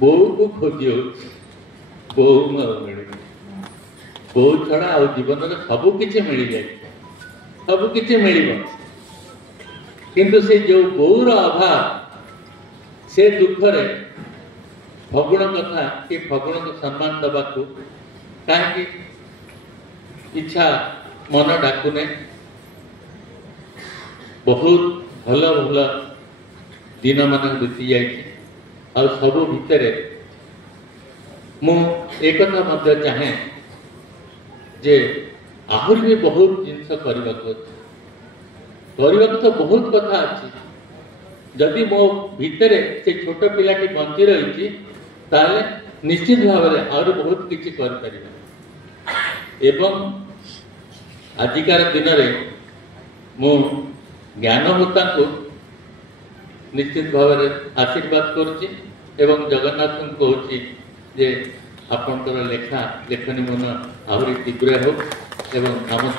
बो को खोजी बो मिल बो छड़ा आ जीवन में सबकि मिल जाए सबकि मिल किंतु से जो बोर अभाव से दुखरे फगुण कथा कि फगुण को सम्मान दबा कहीं इच्छा मन डाकुने बहुत भल भल दिन मान बीती जाए सब भितर एक चाहे जे आहरी भी बहुत जिनस करने तो बहुत कथा अच्छी जदि मो भितर से छोट पिलाटी बंची रही ताले निश्चित भाव में आहरी बहुत किसी कर एवं आजिकार दिन में ज्ञानवता को निश्चित भाव में आशीर्वाद करुच्ची एवं जगन्नाथ को कहूँ जे आपंकर लेखा लेखनी मन आहरी तीव्र हो एवं आम